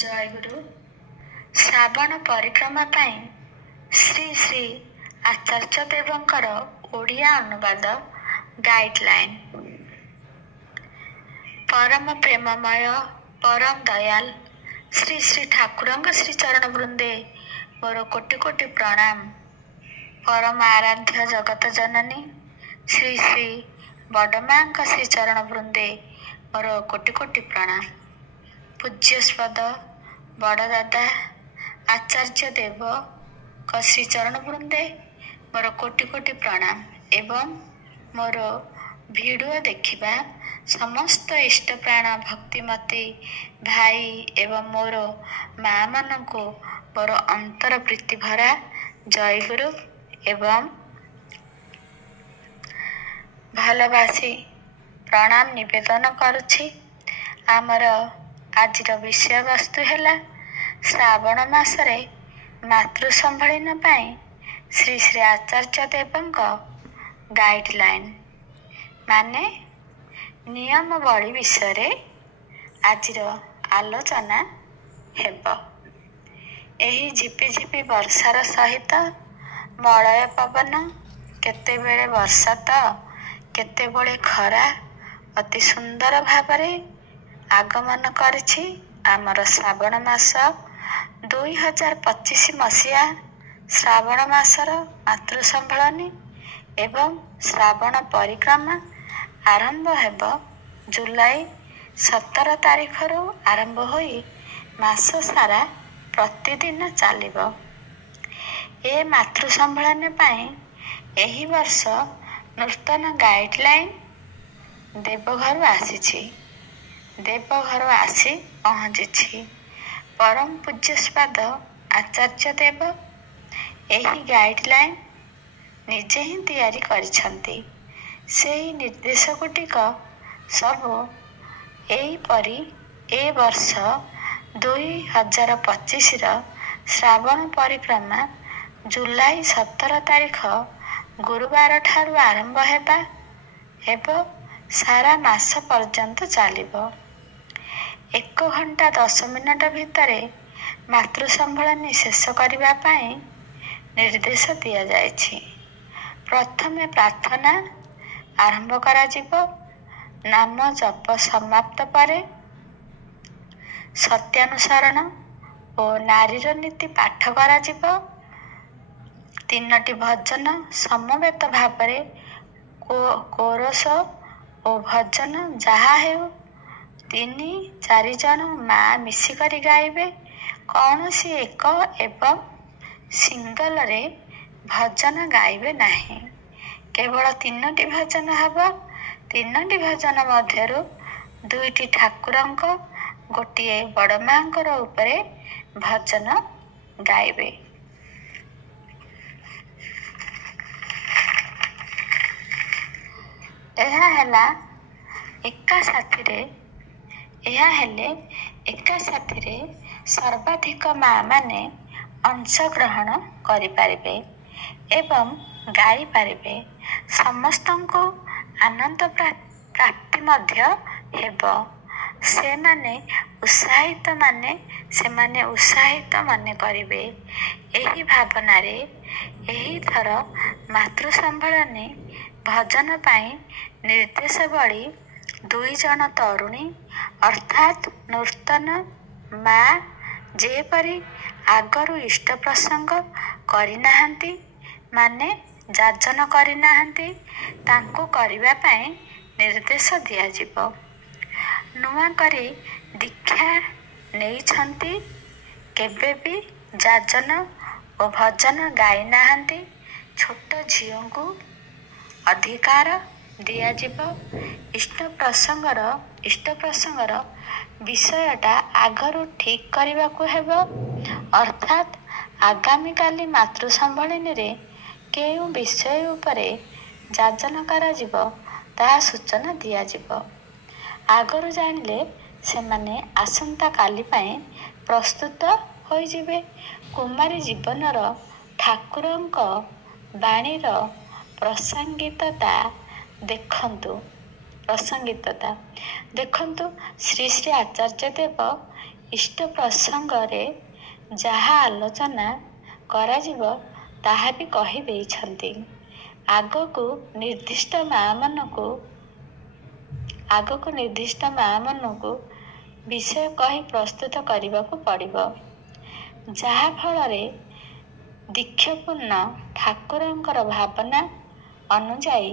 ଜୟଗୁରୁ। ଶ୍ରାବଣ ପରିକ୍ରମା ପାଇଁ ଶ୍ରୀ ଶ୍ରୀ ଆଚାର୍ଯ୍ୟ ଦେବଙ୍କର ଓଡ଼ିଆ ଅନୁବାଦ ଗାଇଡଲାଇନ୍। ପରମ ପ୍ରେମମୟ ପରମ ଦୟାଲ ଶ୍ରୀ ଶ୍ରୀ ଠାକୁରଙ୍କ ଶ୍ରୀଚରଣ ବୃନ୍ଦେ ମୋର କୋଟି କୋଟି ପ୍ରଣାମ। ପରମ ଆରାଧ୍ୟ ଜଗତ ଜନନୀ ଶ୍ରୀ ଶ୍ରୀ ବଡ଼ମାଙ୍କ ଶ୍ରୀଚରଣ ବୃନ୍ଦେ ମୋର କୋଟି କୋଟି ପ୍ରଣାମ। ପୂଜ୍ୟସ୍ପଦ ବଡ଼ଦାଦା ଆଚାର୍ଯ୍ୟ ଦେବଙ୍କ ଶ୍ରୀଚରଣ ବୃନ୍ଦେ ମୋର କୋଟି କୋଟି ପ୍ରଣାମ ଏବଂ ମୋର ଭିଡ଼ିଓ ଦେଖିବା ସମସ୍ତ ଇଷ୍ଟପ୍ରାଣ ଭକ୍ତିମତୀ ଭାଇ ଏବଂ ମୋର ମା ମାନଙ୍କୁ ମୋର ଅନ୍ତର ପ୍ରୀତି ଭରା ଜୟଗୁରୁ ଏବଂ ଭଲବାସି ପ୍ରଣାମ ନିବେଦନ କରୁଛି। ଆମର ଆଜିର ବିଷୟବସ୍ତୁ ହେଲା ଶ୍ରାବଣ ମାସରେ ମାତୃ ସମ୍ଭାଳନ ପାଇଁ ଶ୍ରୀ ଶ୍ରୀ ଆଚାର୍ଯ୍ୟ ଦେବଙ୍କ ଗାଇଡଲାଇନ୍ ମାନେ ନିୟମାବଳୀ ବିଷୟରେ ଆଜିର ଆଲୋଚନା ହେବ। ଏହି ଝିପିଝିପି ବର୍ଷାର ସହିତ ମଳୟ ପବନ, କେତେବେଳେ ବର୍ଷା ତ କେତେବେଳେ ଖରା ଅତି ସୁନ୍ଦର ଭାବରେ ଆଗମନ କରିଛି। ଆମର ଶ୍ରାବଣ ମାସ 2025 ମସିହା ଶ୍ରାବଣ ମାସର ମାତୃ ସମ୍ଭାଳନୀ ଏବଂ ଶ୍ରାବଣ ପରିକ୍ରମା ଆରମ୍ଭ ହେବ ଜୁଲାଇ 17 ତାରିଖରୁ ଆରମ୍ଭ ହୋଇ ମାସ ସାରା ପ୍ରତିଦିନ ଚାଲିବ। ଏ ମାତୃ ସମ୍ଭାଳନୀ ପାଇଁ ଏହି ବର୍ଷ ନୂତନ ଗାଇଡଲାଇନ୍ ଦେବଘରୁ ଆସିଛି। ଦେବଘରୁ ଆସି ପହଞ୍ଚିଛି। ପରମ ପୂଜ୍ୟସ୍ପାଦ ଆଚାର୍ଯ୍ୟ ଦେବ ଏହି ଗାଇଡଲାଇନ୍ ନିଜେ ହିଁ ତିଆରି କରିଛନ୍ତି। ସେହି ନିର୍ଦ୍ଦେଶଗୁଡ଼ିକ ସବୁ ଏହିପରି ଏ ବର୍ଷ 2025ର ଶ୍ରାବଣ ପରିକ୍ରମା ଜୁଲାଇ 17 ତାରିଖ ଗୁରୁବାର ଠାରୁ ଆରମ୍ଭ ହେବ ସାରା ମାସ ପର୍ଯ୍ୟନ୍ତ ଚାଲିବ। 1 ଘଣ୍ଟା 10 ମିନିଟ ଭିତରେ ମାତୃ ସମ୍ଭାଳନୀ ଶେଷ କରିବା ପାଇଁ ନିର୍ଦ୍ଦେଶ ଦିଆଯାଇଛି। ପ୍ରଥମେ ପ୍ରାର୍ଥନା ଆରମ୍ଭ କରାଯିବ। ନାମ ଜପ ସମାପ୍ତ ପରେ ସତ୍ୟାନୁସରଣ ଓ ନାରୀର ନୀତି ପାଠ କରାଯିବ। 3ଟି ଭଜନ ସମବେତ ଭାବରେ କୋରସ ଓ ଭଜନ ଯାହା ହେଉ 3-4 ଜଣ ମା ମିଶିକରି ଗାଇବେ। କୌଣସି ଏକ ଏବଂ ସିଙ୍ଗଲରେ ଭଜନ ଗାଇବେ ନାହିଁ। କେବଳ 3ଟି ଭଜନ ହେବ। 3ଟି ଭଜନ ମଧ୍ୟରୁ 2ଟି ଠାକୁରଙ୍କ, ଗୋଟିଏ ବଡ଼ ମାଙ୍କର ଉପରେ ଭଜନ ଗାଇବେ। ଏହା ହେଲେ ଏକା ସାଥିରେ ସର୍ବାଧିକ ମା ମାନେ ଅଂଶଗ୍ରହଣ କରିପାରିବେ ଏବଂ ଗାଇପାରିବେ। ସମସ୍ତଙ୍କୁ ଆନନ୍ଦ ପ୍ରାପ୍ତି ମଧ୍ୟ ହେବ। ସେମାନେ ଉତ୍ସାହିତ ମନେ କରିବେ। ଏହି ଭାବନାରେ ଏହିଥର ମାତୃ ସମ୍ଭାଳନୀ ଭଜନ ପାଇଁ ନିର୍ଦ୍ଦେଶାବଳୀ 2 ଜଣ ତରୁଣୀ ଅର୍ଥାତ୍ ନୂତନ ମା ଯେପରି ଆଗରୁ ଇଷ୍ଟ ପ୍ରସଙ୍ଗ କରିନାହାନ୍ତି ମାନେ ଯାଜନ କରିନାହାନ୍ତି ତାଙ୍କୁ କରିବା ପାଇଁ ନିର୍ଦ୍ଦେଶ ଦିଆଯିବ। ନୂଆ କରି ଦୀକ୍ଷା ନେଇଛନ୍ତି, କେବେ ବି ଯାଜନ ଓ ଭଜନ ଗାଇନାହାନ୍ତି ଛୋଟ ଝିଅଙ୍କୁ ଅଧିକାର ଦିଆଯିବ। ଇଷ୍ଟ ପ୍ରସଙ୍ଗର ବିଷୟଟା ଆଗରୁ ଠିକ୍ କରିବାକୁ ହେବ। ଅର୍ଥାତ୍ ଆଗାମୀକାଲି ମାତୃ ସମ୍ଭାଳନୀରେ କେଉଁ ବିଷୟ ଉପରେ ଯାଜନ କରାଯିବ ତାହା ସୂଚନା ଦିଆଯିବ। ଆଗରୁ ଜାଣିଲେ ସେମାନେ ଆସନ୍ତା କାଲି ପାଇଁ ପ୍ରସ୍ତୁତ ହୋଇଯିବେ। କୁମାରୀ ଜୀବନର ଠାକୁରଙ୍କ ବାଣୀର ପ୍ରାସଙ୍ଗିକତା ଦେଖନ୍ତୁ। ଶ୍ରୀ ଶ୍ରୀ ଆଚାର୍ଯ୍ୟ ଦେବ ଇଷ୍ଟ ପ୍ରସଙ୍ଗରେ ଯାହା ଆଲୋଚନା କରାଯିବ ତାହା ବି କହିଦେଇଛନ୍ତି। ଆଗକୁ ନିର୍ଦ୍ଦିଷ୍ଟ ମା'ମାନଙ୍କୁ ବିଷୟ କହି ପ୍ରସ୍ତୁତ କରିବାକୁ ପଡ଼ିବ, ଯାହାଫଳରେ ଦୀକ୍ଷାପୂର୍ଣ୍ଣ ଠାକୁରଙ୍କର ଭାବନା ଅନୁଯାୟୀ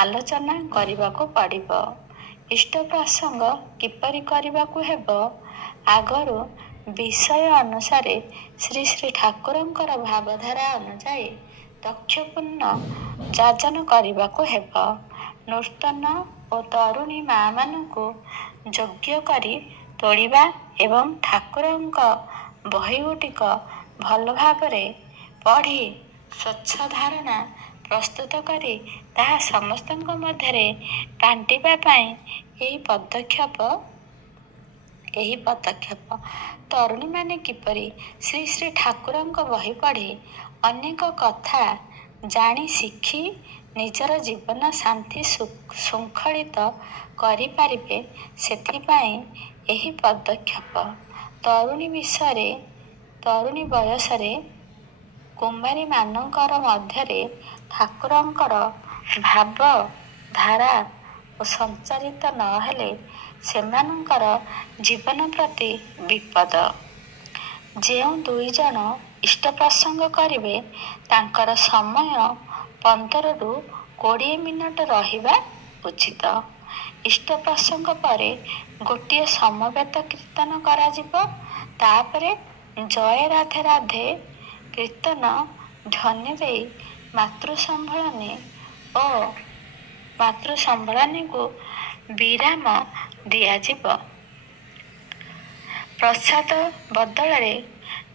ଆଲୋଚନା କରିବାକୁ ପଡ଼ିବ। ଇଷ୍ଟ ପ୍ରସଙ୍ଗ କିପରି କରିବାକୁ ହେବ, ଆଗରୁ ବିଷୟ ଅନୁସାରେ ଶ୍ରୀ ଶ୍ରୀ ଠାକୁରଙ୍କର ଭାବଧାରା ଅନୁଯାୟୀ ଦକ୍ଷପୂର୍ଣ୍ଣ ଯାଜନ କରିବାକୁ ହେବ। ନୂତନ ଓ ତରୁଣୀ ମା'ମାନଙ୍କୁ ଯୋଗ୍ୟ କରି ତୋଳିବା ଏବଂ ଠାକୁରଙ୍କ ବହିଗୁଡ଼ିକ ଭଲ ଭାବରେ ପଢ଼ି ସ୍ୱଚ୍ଛ ଧାରଣା ପ୍ରସ୍ତୁତ କରି ତାହା ସମସ୍ତଙ୍କ ମଧ୍ୟରେ ବାଣ୍ଟିବା ପାଇଁ ଏହି ପଦକ୍ଷେପ। ତରୁଣୀମାନେ କିପରି ଶ୍ରୀ ଶ୍ରୀ ଠାକୁରଙ୍କ ବହି ପଢ଼ି ଅନେକ କଥା ଜାଣି ଶିଖି ନିଜର ଜୀବନ ଶାନ୍ତି ଶୃଙ୍ଖଳିତ କରିପାରିବେ, ସେଥିପାଇଁ ଏହି ପଦକ୍ଷେପ। ତରୁଣୀ ବୟସରେ କୁମାରୀମାନଙ୍କର ମଧ୍ୟରେ ଠାକୁରଙ୍କର ଭାବଧାରା ସଞ୍ଚାରିତ ନ ହେଲେ ସେମାନଙ୍କର ଜୀବନ ପ୍ରତି ବିପଦ। ଯେଉଁ 2 ଜଣ ଇଷ୍ଟ ପ୍ରସଙ୍ଗ କରିବେ ତାଙ୍କର ସମୟ 15ରୁ 20 ମିନିଟ ରହିବା ଉଚିତ। ଇଷ୍ଟ ପ୍ରସଙ୍ଗ ପରେ ଗୋଟିଏ ସମବେତ କୀର୍ତ୍ତନ କରାଯିବ। ତାପରେ ଜୟ ରାଧେ ରାଧେ କୀର୍ତ୍ତନ ଧ୍ୱନି ଦେଇ ମାତୃସମ୍ଭଳନୀକୁ ବିରାମ ଦିଆଯିବ। ପ୍ରସାଦ ବଦଳରେ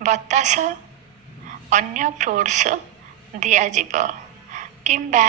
ବତାସ ଅନ୍ୟ ଫ୍ରୁଟ୍ସ ଦିଆଯିବ କିମ୍ବା